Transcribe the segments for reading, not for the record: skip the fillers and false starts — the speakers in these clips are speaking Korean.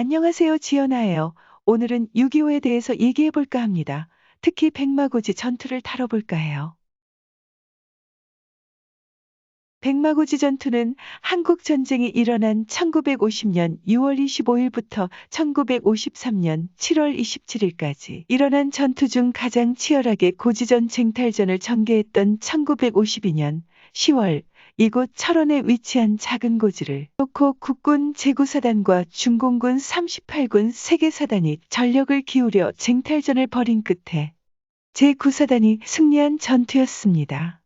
안녕하세요, 지연아예요. 오늘은 6.25에 대해서 얘기해 볼까 합니다. 특히 백마고지 전투를 다뤄볼까 해요. 백마고지 전투는 한국 전쟁이 일어난 1950년 6월 25일부터 1953년 7월 27일까지 일어난 전투 중 가장 치열하게 고지전 쟁탈전을 전개했던 1952년 10월 이곳 철원에 위치한 작은 고지를 놓고 국군 제9사단과 중공군 38군 세계사단이 전력을 기울여 쟁탈전을 벌인 끝에 제9사단이 승리한 전투였습니다.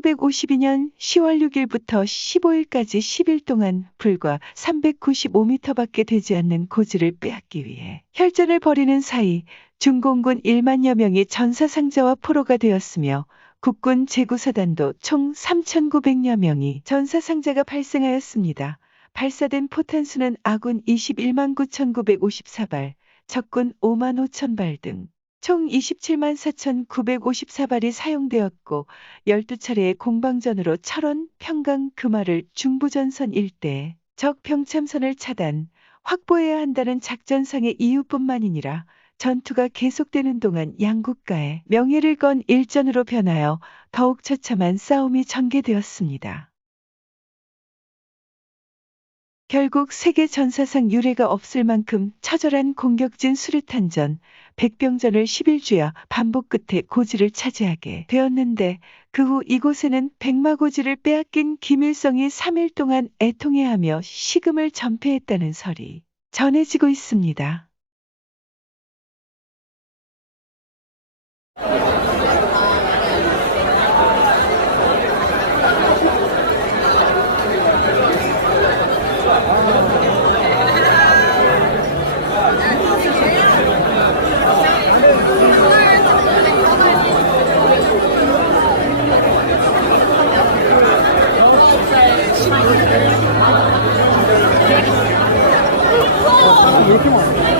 1952년 10월 6일부터 15일까지 10일 동안 불과 395m밖에 되지 않는 고지를 빼앗기 위해 혈전을 벌이는 사이 중공군 1만여 명이 전사상자와 포로가 되었으며 국군 제9사단도 총 3,900여 명이 전사상자가 발생하였습니다. 발사된 포탄수는 아군 21만 9,954발, 적군 5만 5천 발 등 총 27만 4,954발이 사용되었고 12차례의 공방전으로 철원, 평강, 금화를 중부전선 일대에 적 병참선을 차단, 확보해야 한다는 작전상의 이유뿐만이니라 전투가 계속되는 동안 양국가의 명예를 건 일전으로 변하여 더욱 처참한 싸움이 전개되었습니다. 결국 세계 전사상 유례가 없을 만큼 처절한 공격진 수류탄전, 백병전을 10일주야 반복 끝에 고지를 차지하게 되었는데 그 후 이곳에는 백마고지를 빼앗긴 김일성이 3일 동안 애통해하며 식음을 전폐했다는 설이 전해지고 있습니다. 왜 이렇게 많아?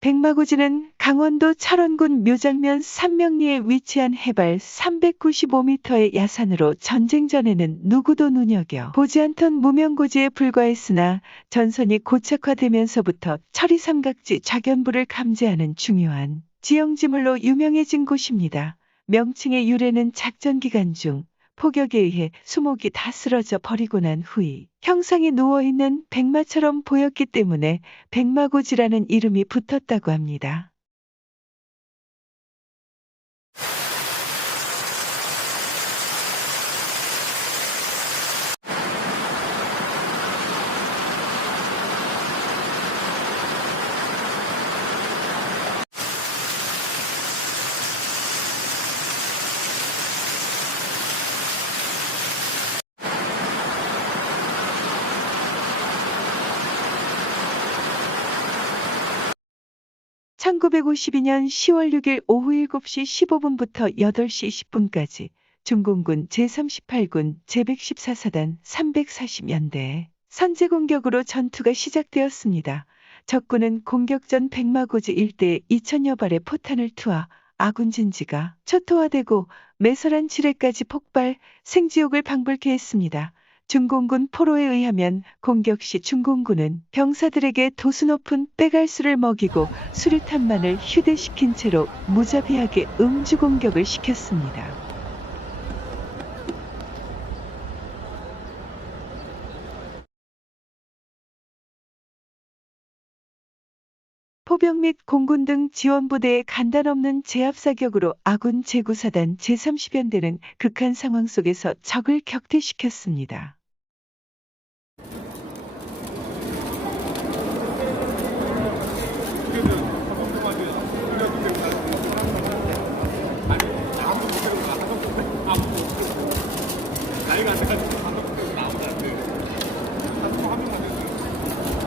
백마고지는 강원도 철원군 묘장면 삼명리에 위치한 해발 395m의 야산으로 전쟁 전에는 누구도 눈여겨 보지 않던 무명고지에 불과했으나 전선이 고착화되면서부터 철이 삼각지 좌견부를 감지하는 중요한 지형지물로 유명해진 곳입니다. 명칭의 유래는 작전 기간 중 폭격에 의해 수목이 다 쓰러져 버리고 난 후이 형상이 누워있는 백마처럼 보였기 때문에 백마고지라는 이름이 붙었다고 합니다. (1952년 10월 6일) 오후 7시 15분부터 8시 10분까지 중공군 제38군 제114사단 340연대의 선제 공격으로 전투가 시작되었습니다. 적군은 공격 전 백마고지 일대에 2,000여 발의 포탄을 투하 아군 진지가 초토화되고 매설한 지뢰까지 폭발, 생지옥을 방불케 했습니다. 중공군 포로에 의하면 공격 시 중공군은 병사들에게 도수 높은 빼갈수를 먹이고 수류탄만을 휴대시킨 채로 무자비하게 음주 공격을 시켰습니다. 포병 및 공군 등 지원부대의 간단없는 제압사격으로 아군 제9사단 제30연대는 극한 상황 속에서 적을 격퇴시켰습니다. 나이가 안 돼가지고 감독도 나오지 않아요. 한 명만 됐어요.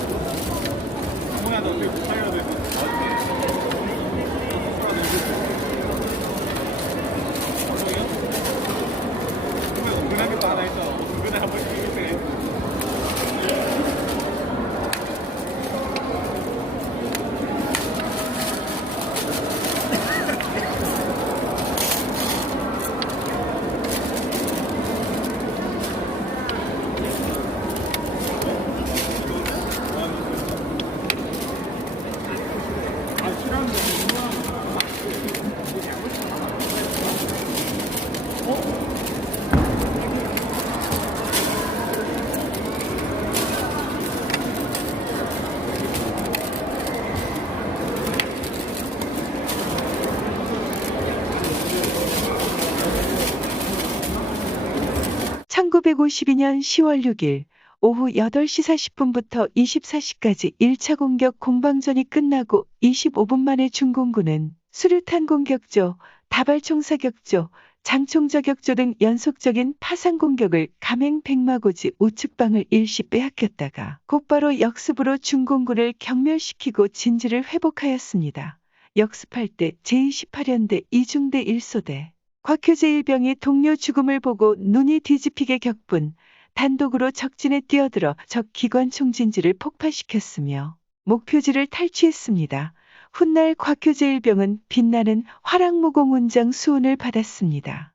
(1952년 10월 6일) 오후 8시 40분부터 24시까지 1차 공격 공방전이 끝나고 25분 만에 중공군은 수류탄 공격조, 다발총 사격조, 장총 저격조 등 연속적인 파상 공격을 감행 백마고지 우측방을 일시 빼앗겼다가 곧바로 역습으로 중공군을 경멸시키고 진지를 회복하였습니다. 역습할 때 제28연대 이중대 1소대 곽효재 일병이 동료 죽음을 보고 눈이 뒤집히게 격분, 단독으로 적진에 뛰어들어 적 기관총 진지를 폭파시켰으며 목표지를 탈취했습니다. 훗날 곽효재 일병은 빛나는 화랑무공훈장 수훈을 받았습니다.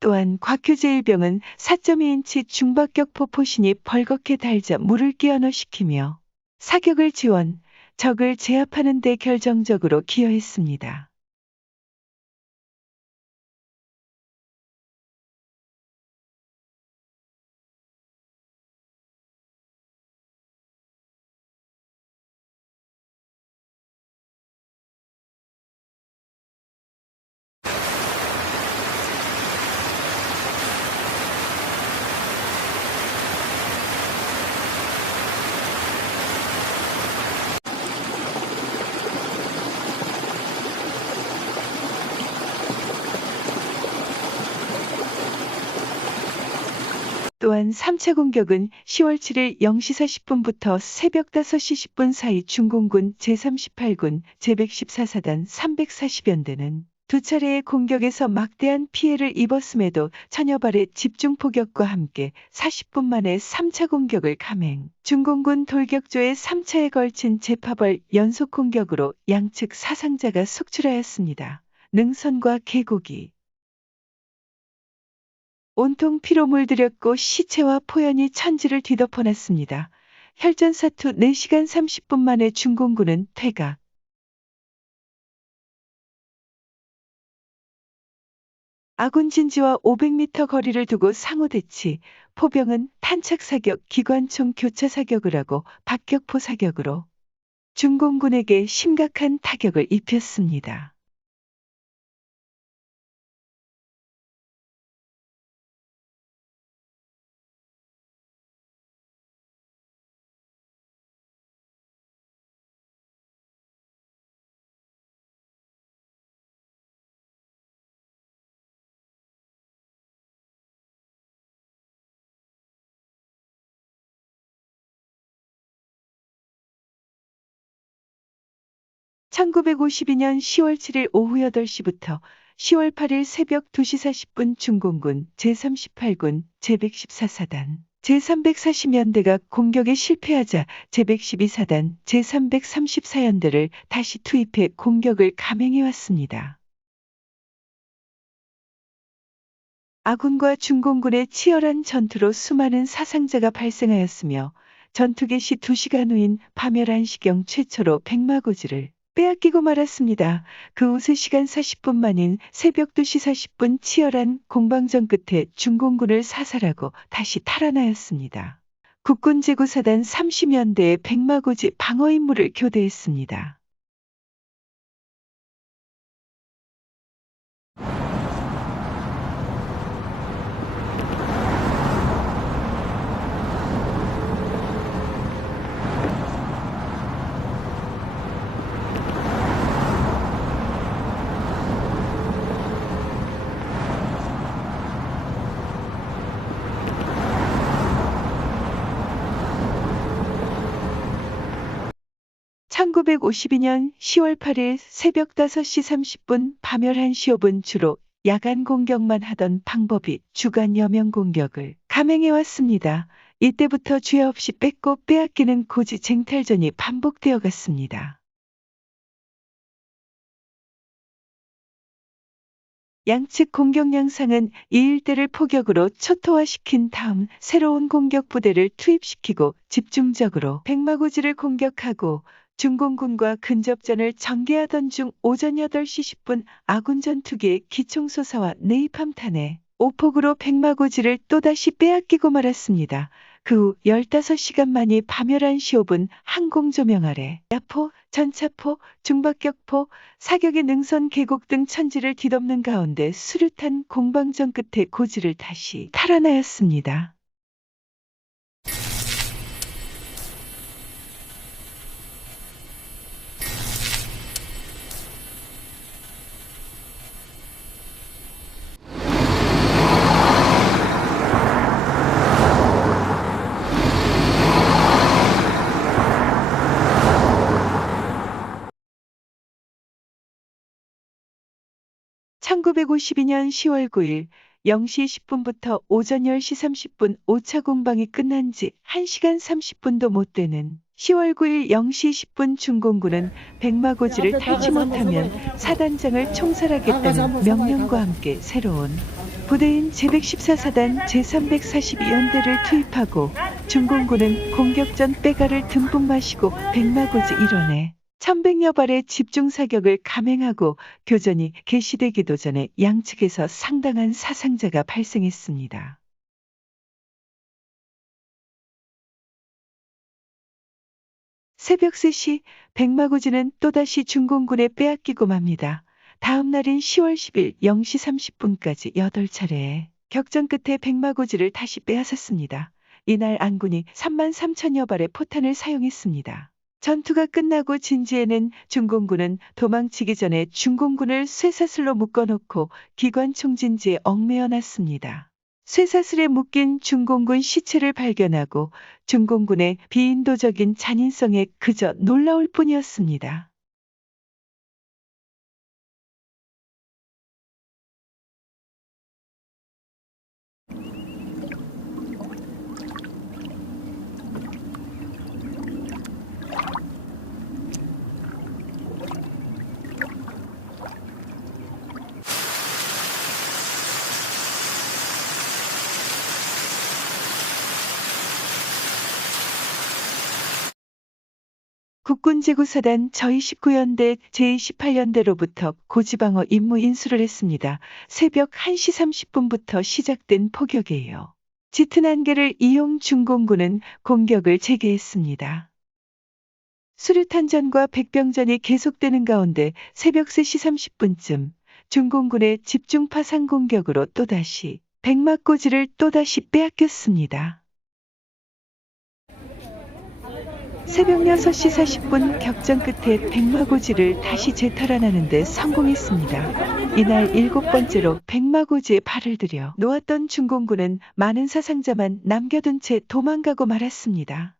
또한 곽효재 일병은 4.2인치 중박격포 포신이 벌겋게 달자 물을 끼어넣시키며 사격을 지원, 적을 제압하는 데 결정적으로 기여했습니다. 또한 3차 공격은 10월 7일 0시 40분부터 새벽 5시 10분 사이 중공군 제38군 제114사단 340연대는 두 차례의 공격에서 막대한 피해를 입었음에도 천여 발의 집중 포격과 함께 40분 만에 3차 공격을 감행. 중공군 돌격조의 3차에 걸친 재파벌 연속 공격으로 양측 사상자가 속출하였습니다. 능선과 계곡이 온통 피로 물들였고 시체와 포연이 천지를 뒤덮어놨습니다. 혈전사투 4시간 30분 만에 중공군은 퇴각. 아군 진지와 500m 거리를 두고 상호 대치, 포병은 탄착 사격, 기관총 교차 사격을 하고 박격포 사격으로 중공군에게 심각한 타격을 입혔습니다. (1952년 10월 7일) 오후 8시부터 10월 8일 새벽 2시 40분 중공군 제38군 제114사단 제340연대가 공격에 실패하자 제112사단 제334연대를 다시 투입해 공격을 감행해왔습니다. 아군과 중공군의 치열한 전투로 수많은 사상자가 발생하였으며 전투 개시 2시간 후인 밤 11시경 최초로 백마고지를 빼앗기고 말았습니다. 그 후 3시간 40분 만인 새벽 2시 40분 치열한 공방전 끝에 중공군을 사살하고 다시 탈환하였습니다. 국군 제9사단 30연대의 백마고지 방어 임무를 교대했습니다. (1952년 10월 8일) 새벽 5시 30분 밤 11시 5분 주로 야간 공격만 하던 방법이 주간 여명 공격을 감행해왔습니다. 이때부터 죄 없이 뺏고 빼앗기는 고지 쟁탈전이 반복되어 갔습니다. 양측 공격 양상은 이 일대를 포격으로 초토화시킨 다음 새로운 공격 부대를 투입시키고 집중적으로 백마고지를 공격하고 중공군과 근접전을 전개하던 중 오전 8시 10분 아군 전투기의 기총소사와 네이팜탄에 오폭으로 백마고지를 또다시 빼앗기고 말았습니다. 그 후 15시간 만이 밤 11시 5분 항공조명 아래 야포, 전차포, 중박격포, 사격의 능선 계곡 등 천지를 뒤덮는 가운데 수류탄 공방전 끝에 고지를 다시 탈환하였습니다. (1952년 10월 9일) 0시 10분부터 오전 10시 30분 5차 공방이 끝난 지 1시간 30분도 못 되는 10월 9일 0시 10분 중공군은 백마고지를 탈취 못하면 사단장을 총살하겠다는 명령과 함께 새로운 부대인 제114사단 제342연대를 투입하고 중공군은 공격전 빼가를 듬뿍 마시고 백마고지 일원에 1100여 발의 집중 사격을 감행하고 교전이 개시되기도 전에 양측에서 상당한 사상자가 발생했습니다. 새벽 3시 백마고지는 또다시 중공군에 빼앗기고 맙니다. 다음 날인 10월 10일 0시 30분까지 8차례의 격전 끝에 백마고지를 다시 빼앗았습니다. 이날 안군이 3만 3천여 발의 포탄을 사용했습니다. 전투가 끝나고 진지에는 중공군은 도망치기 전에 중공군을 쇠사슬로 묶어놓고 기관총 진지에 얽매어 놨습니다. 쇠사슬에 묶인 중공군 시체를 발견하고 중공군의 비인도적인 잔인성에 그저 놀라울 뿐이었습니다. 국군제구사단 저29연대 제28연대로부터 고지방어 임무 인수를 했습니다. 새벽 1시 30분부터 시작된 포격이에요. 짙은 안개를 이용 중공군은 공격을 재개했습니다. 수류탄전과 백병전이 계속되는 가운데 새벽 3시 30분쯤 중공군의 집중 파상 공격으로 또다시 백마고지를 또다시 빼앗겼습니다. 새벽 6시 40분 격전 끝에 백마고지를 다시 재탈환하는 데 성공했습니다. 이날 7번째로 백마고지에 발을 들여 놓았던 중공군은 많은 사상자만 남겨둔 채 도망가고 말았습니다.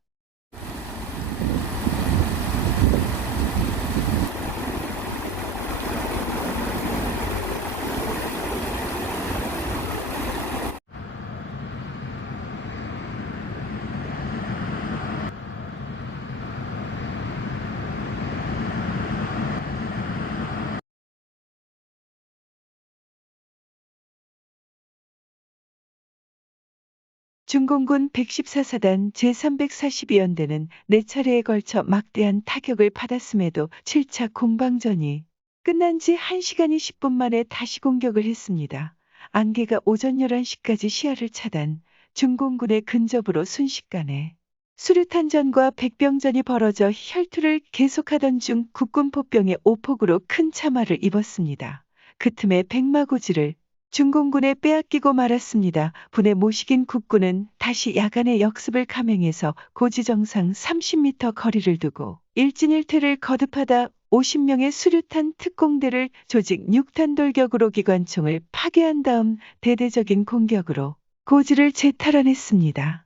중공군 114사단 제342연대는 4차례에 걸쳐 막대한 타격을 받았음에도 7차 공방전이 끝난 지 1시간이 10분 만에 다시 공격을 했습니다. 안개가 오전 11시까지 시야를 차단, 중공군의 근접으로 순식간에 수류탄전과 백병전이 벌어져 혈투를 계속하던 중 국군 포병의 오폭으로 큰 참화를 입었습니다. 그 틈에 백마고지를 중공군에 빼앗기고 말았습니다. 분에 못 이긴 국군은 다시 야간의 역습을 감행해서 고지 정상 30m 거리를 두고 일진일퇴를 거듭하다 50명의 수류탄 특공대를 조직 6탄 돌격으로 기관총을 파괴한 다음 대대적인 공격으로 고지를 재탈환했습니다.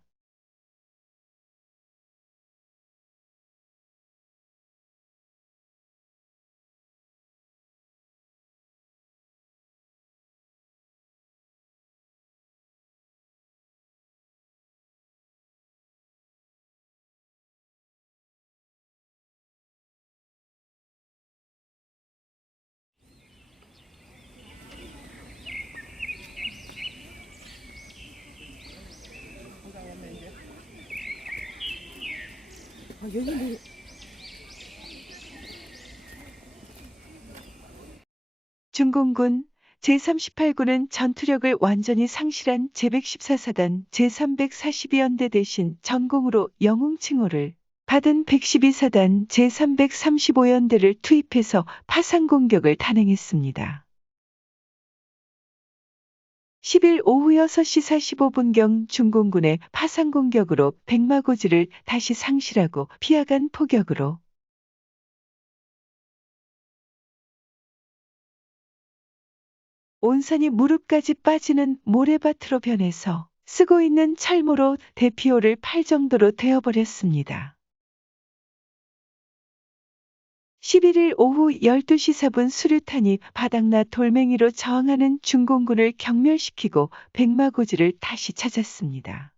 여기 중공군 제38구는 전투력을 완전히 상실한 제114사단 제342연대 대신 전공으로 영웅칭호를 받은 112사단 제335연대를 투입해서 파상 공격을 단행했습니다. 10일 오후 6시 45분경 중공군의 파상 공격으로 백마고지를 다시 상실하고 피하간 포격으로 온산이 무릎까지 빠지는 모래밭으로 변해서 쓰고 있는 철모로 대피호를 팔 정도로 되어버렸습니다. 11일 오후 12시 4분 수류탄이 바닥나 돌멩이로 저항하는 중공군을 경멸시키고 백마고지를 다시 찾았습니다.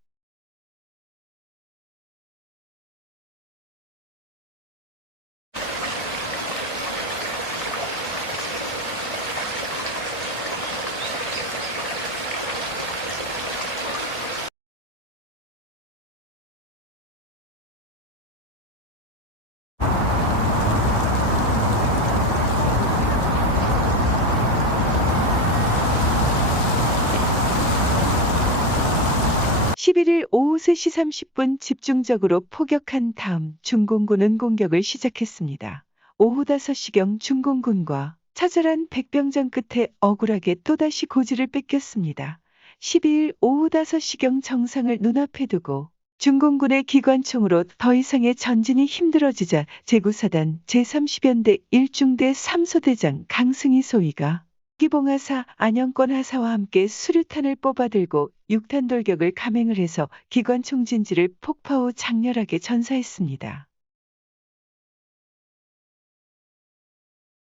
(11일) 오후 3시 30분 집중적으로 포격한 다음 중공군은 공격을 시작했습니다. 오후 5시경 중공군과 처절한 백병전 끝에 억울하게 또다시 고지를 뺏겼습니다. 12일 오후 5시경 정상을 눈앞에 두고 중공군의 기관총으로 더 이상의 전진이 힘들어지자 제9사단 제30연대 1중대 3소대장 강승희 소위가 기봉하사 안영권 하사와 함께 수류탄을 뽑아들고 육탄 돌격을 감행을 해서 기관총 진지를 폭파 후 장렬하게 전사했습니다.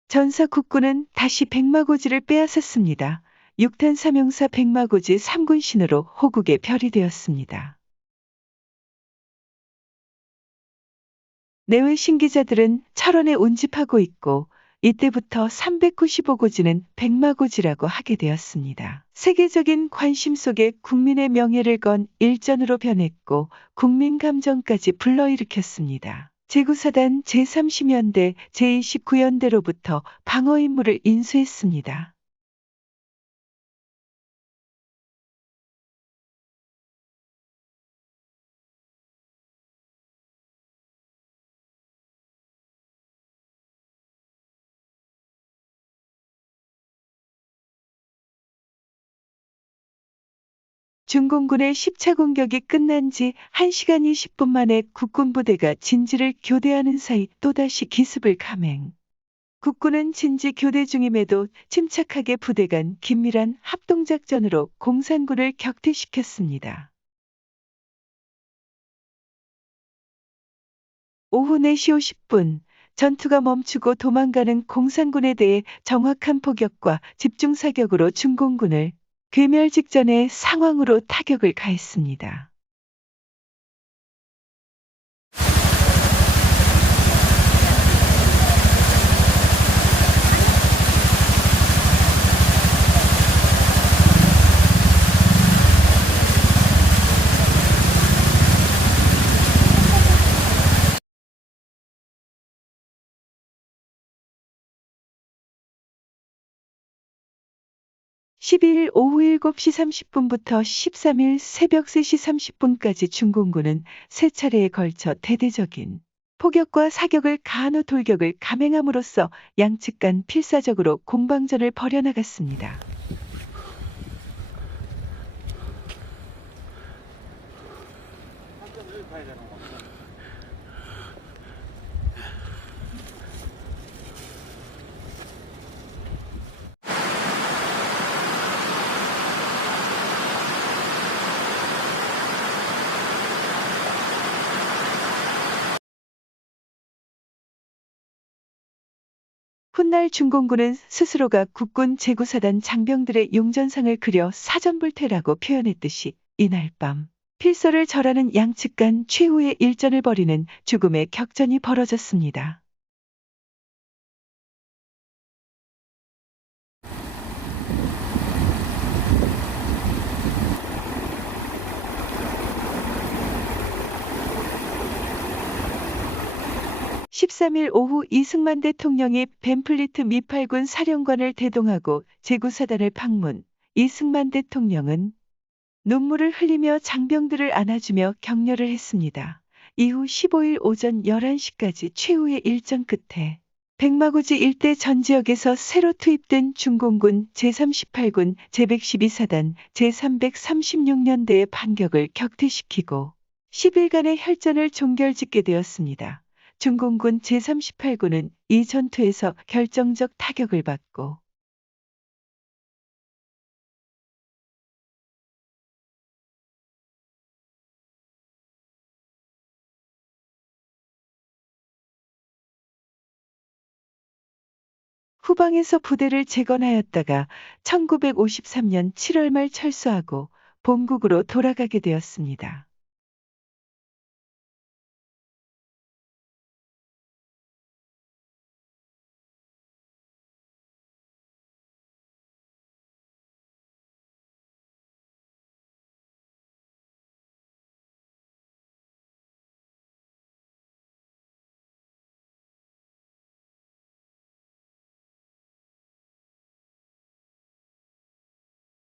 전사 국군은 다시 백마고지를 빼앗았습니다. 육탄 삼용사 백마고지 3군신으로 호국의 별이 되었습니다. 내외 신기자들은 철원에 운집하고 있고 이때부터 395고지는 백마고지라고 하게 되었습니다. 세계적인 관심 속에 국민의 명예를 건 일전으로 변했고 국민 감정까지 불러일으켰습니다. 제9사단 제30연대 제29연대로부터 방어 임무를 인수했습니다. 중공군의 10차 공격이 끝난 지 1시간 20분 만에 국군 부대가 진지를 교대하는 사이 또다시 기습을 감행. 국군은 진지 교대 중임에도 침착하게 부대 간 긴밀한 합동작전으로 공산군을 격퇴시켰습니다. 오후 4시 50분 전투가 멈추고 도망가는 공산군에 대해 정확한 포격과 집중사격으로 중공군을 괴멸 직전의 상황으로 타격을 가했습니다. (12일) 오후 7시 30분부터 (13일) 새벽 3시 30분까지 중공군은 세 차례에 걸쳐 대대적인 포격과 사격을 가한 후 돌격을 감행함으로써 양측 간 필사적으로 공방전을 벌여나갔습니다. 훗날 중공군은 스스로가 국군 제9사단 장병들의 용전상을 그려 사전불태라고 표현했듯이 이날 밤 필서를 절하는 양측 간 최후의 일전을 벌이는 죽음의 격전이 벌어졌습니다. 13일 오후 이승만 대통령이 벤플리트 미팔군 사령관을 대동하고 제구사단을 방문. 이승만 대통령은 눈물을 흘리며 장병들을 안아주며 격려를 했습니다. 이후 15일 오전 11시까지 최후의 일정 끝에 백마고지 일대 전 지역에서 새로 투입된 중공군 제38군 제112사단 제336년대의 반격을 격퇴시키고 10일간의 혈전을 종결짓게 되었습니다. 중공군 제38군은 이 전투에서 결정적 타격을 받고 후방에서 부대를 재건하였다가 1953년 7월 말 철수하고 본국으로 돌아가게 되었습니다.